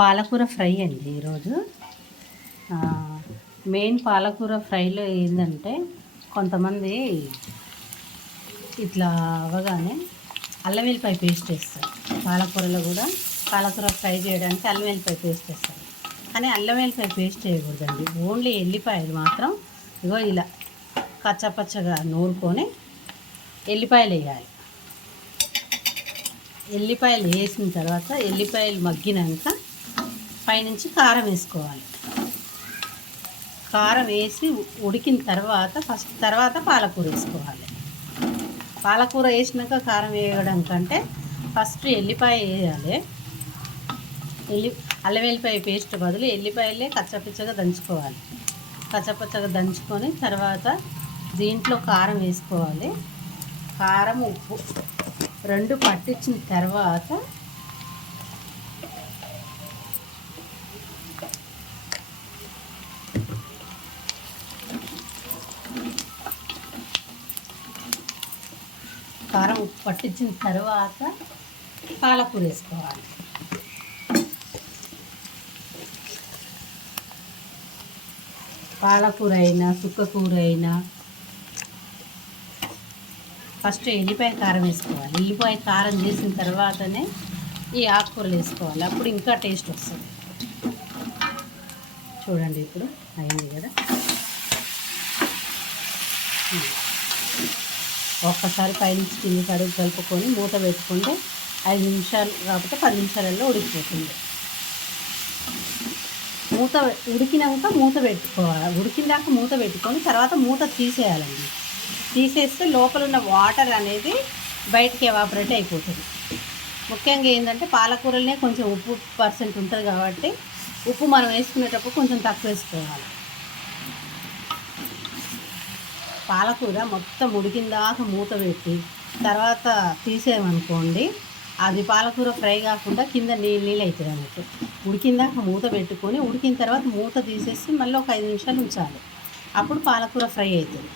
పాలకూర ఫ్రై అండి ఈరోజు. మెయిన్ పాలకూర ఫ్రైలో ఏంటంటే కొంతమంది ఇట్లా అవ్వగానే అల్లం వెల్లిపాయ పేస్ట్ వేస్తారు. పాలకూరలో కూడా పాలకూర ఫ్రై చేయడానికి అల్లం వెల్లిపాయ పేస్ట్ వేస్తారు. కానీ అల్లం వెల్లిపాయ పేస్ట్ వేయకూడదండి. ఓన్లీ ఎల్లిపాయలు మాత్రం ఇగో ఇలా కచ్చపచ్చగా నూరుకొని ఎల్లిపాయలు వేయాలి. ఎల్లిపాయలు వేసిన తర్వాత ఎల్లిపాయలు మగ్గినాక పైనుంచి కారం వేసుకోవాలి. కారం వేసి ఉడికిన తర్వాత పాలకూర వేసుకోవాలి. పాలకూర వేసినాక కారం వేయడం కంటే ఫస్ట్ ఎల్లిపాయ వేయాలి. అల్లం వెల్లిపాయ పేస్ట్ బదులు ఎల్లిపాయలే కచ్చపచ్చగా దంచుకోవాలి. కచ్చపచ్చగా దంచుకొని తర్వాత దీంట్లో కారం వేసుకోవాలి. కారం ఉప్పు రెండు పట్టించిన తర్వాత కారం ఉప్పు పట్టించిన తర్వాత పాలకూర వేసుకోవాలి. పాలకూర అయినా చుక్కకూర అయినా ఫస్ట్ ఎల్లిపాయ కారం వేసుకోవాలి. ఎల్లిపాయ కారం చేసిన తర్వాతనే ఈ ఆకుకూరలు వేసుకోవాలి. అప్పుడు ఇంకా టేస్ట్ వస్తుంది. చూడండి ఇప్పుడు అయింది కదా. ఒక్కసారి పైనుంచి కింది కడుగు కలుపుకొని మూత పెట్టుకుంటే 5 నిమిషాలు కాకపోతే 10 నిమిషాలలో ఉడికిపోతుంది. ఉడికినాక మూత పెట్టుకోవాలి. ఉడికినాక మూత పెట్టుకొని తర్వాత మూత తీసేయాలండి. తీసేస్తే లోపల ఉన్న వాటర్ అనేది బయటికి ఎవాపరేట్ అయిపోతుంది. ముఖ్యంగా ఏంటంటే పాలకూరలనే కొంచెం ఉప్పు పర్సెంట్ ఉంటుంది కాబట్టి ఉప్పు మనం వేసుకునేటప్పుడు కొంచెం తక్కువ వేసుకోవాలి. పాలకూర మొత్తం ఉడికిందాక మూత పెట్టి తర్వాత తీసేయమనుకోండి, అది పాలకూర ఫ్రై కాకుండా కింద నీళ్ళు అవుతుంది అన్నట్టు. ఉడికిందాక మూత పెట్టుకొని ఉడికిన తర్వాత మూత తీసేసి మళ్ళీ ఒక 5 నిమిషాలు ఉంచాలి. అప్పుడు పాలకూర ఫ్రై అవుతుంది.